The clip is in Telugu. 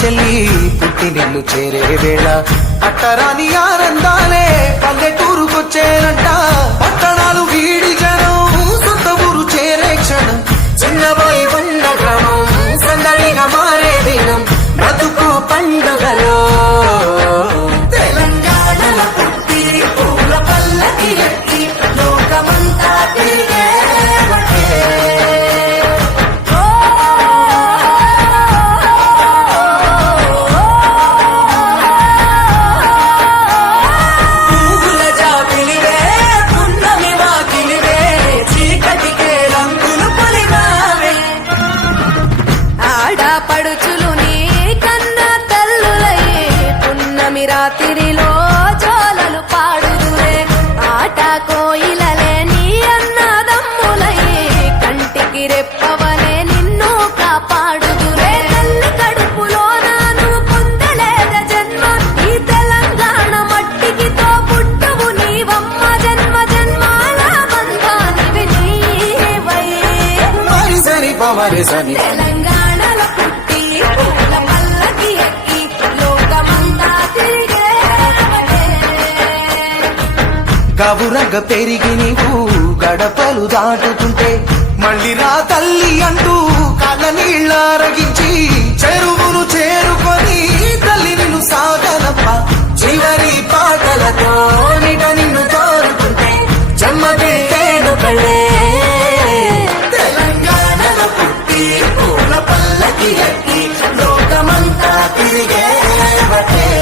చెల్లి పుట్టినిల్లు చేరే వేళ అట్టరాని ఆనందాలే పల్లెటూరుకొచ్చేనంట. పట్టణాలు వీడి జనం సొంత ఊరు చేరే క్షణం, చిన్నబోయి ఉన్న గ్రామం సందడిగా మారే దినం, బ్రతుకు పండుగలో తెలంగాణల పుట్టి పూల పల్లకి ఎక్కి లోకమంతా తిరిగే రాత్రిలో జోలలు పాడుదురే, ఆట కోయిలలే నీ అన్నదమ్ములై కంటికి రెప్పవలే నిన్ను కాపాడుదురే. తల్లి కడుపులో నాను పొందలేద జన్మ, ఈ తెలంగాణ మట్టికి తో పుట్టువు నీవమ్మ, జన్మ జన్మాల బంధానివి నీవై. తెలంగాణలో పుట్టి పూల పల్లకి ఎక్కి లోకమంతా గవురగ పెరిగి నీవు గడపలు దాటుతుంటే మళ్ళీ రా తల్లి అంటూ కళ్ళ నీళ్ళ రగించి చెరువును చేరుకో